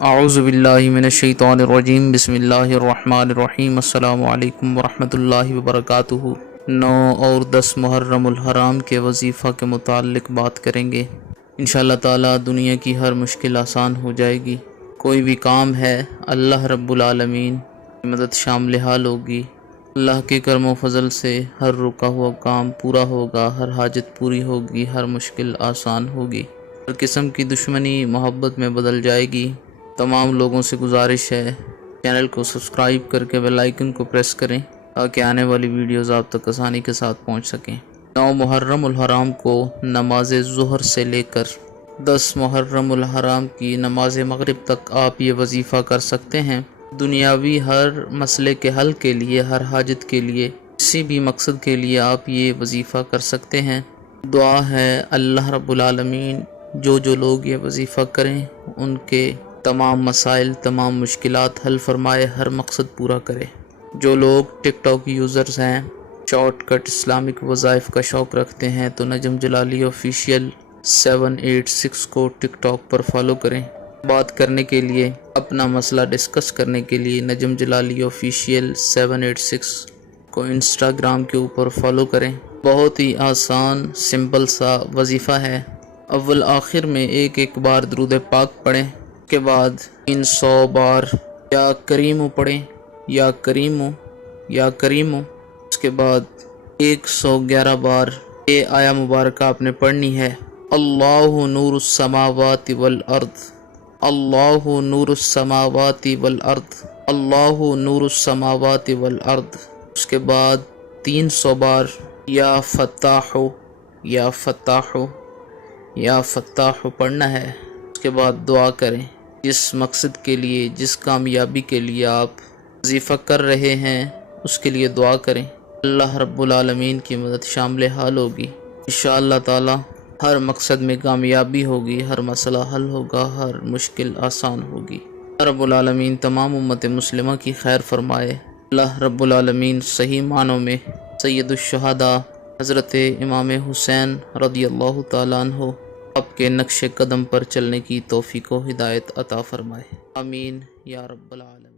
اعوذ باللہ من الشیطان الرجیم بسم اللہ الرحمن الرحیم السلام علیکم ورحمۃ اللہ وبرکاتہ۔ 9 اور 10 محرم الحرام کے وظیفہ کے متعلق بات کریں گے۔ انشاءاللہ تعالی دنیا کی ہر مشکل آسان ہو جائے گی۔ کوئی بھی کام ہے اللہ رب العالمین کی مدد شامل حال ہوگی۔ اللہ کے کرم و فضل سے ہر رکا ہوا کام پورا ہوگا، ہر حاجت پوری ہوگی، ہر مشکل آسان ہوگی، ہر قسم کی دشمنی محبت میں بدل جائے گی۔ تمام لوگوں سے گزارش ہے چینل کو سبسکرائب کر کے بیل آئیکن کو پریس کریں تاکہ آنے والی ویڈیوز آپ تک آسانی کے ساتھ پہنچ سکیں۔ 9 محرم الحرام کو نماز ظہر سے لے کر 10 محرم الحرام کی نماز مغرب تک آپ یہ وظیفہ کر سکتے ہیں۔ دنیاوی ہر مسئلے کے حل کے لیے، ہر حاجت کے لیے، کسی بھی مقصد کے لیے آپ یہ وظیفہ کر سکتے ہیں۔ دعا ہے اللہ رب العالمین جو لوگ یہ وظیفہ کریں ان کے تمام مسائل، تمام مشکلات حل فرمائے، ہر مقصد پورا کرے۔ جو لوگ ٹک ٹاک یوزرز ہیں، شارٹ کٹ اسلامک وظائف کا شوق رکھتے ہیں تو نجم جلالی آفیشیل 786 کو ٹک ٹاک پر فالو کریں۔ بات کرنے کے لیے، اپنا مسئلہ ڈسکس کرنے کے لیے نجم جلالی آفیشیل 786 کو انسٹاگرام کے اوپر فالو کریں۔ بہت ہی آسان سمپل سا وظیفہ ہے۔ اول آخر میں ایک بار درود پاک پڑھیں، اس کے بعد 300 بار یا کریمو پڑھیں، یا کریمو یا کریمو، اس کے بعد 111 بار یہ آیا مبارکہ آپ نے پڑھنی ہے، اللہ نور السماوات والارض، اللہ نور السماوات والارض، اللہ نور السماوات والارض۔ اس کے بعد 300 بار یا فتاح یا فتاح یا فتاح پڑھنا ہے۔ اس کے بعد دعا کریں، جس مقصد کے لیے، جس کامیابی کے لیے آپ وظیفہ کر رہے ہیں اس کے لیے دعا کریں۔ اللہ رب العالمین کی مدد شامل حال ہوگی۔ انشاءاللہ تعالی ہر مقصد میں کامیابی ہوگی، ہر مسئلہ حل ہوگا، ہر مشکل آسان ہوگی۔ رب العالمین تمام امت مسلمہ کی خیر فرمائے۔ اللہ رب العالمین صحیح معنوں میں سید الشہداء حضرت امام حسین رضی اللہ تعالیٰ عنہ آپ کے نقش قدم پر چلنے کی توفیق و ہدایت عطا فرمائے۔ آمین یا رب العالمین۔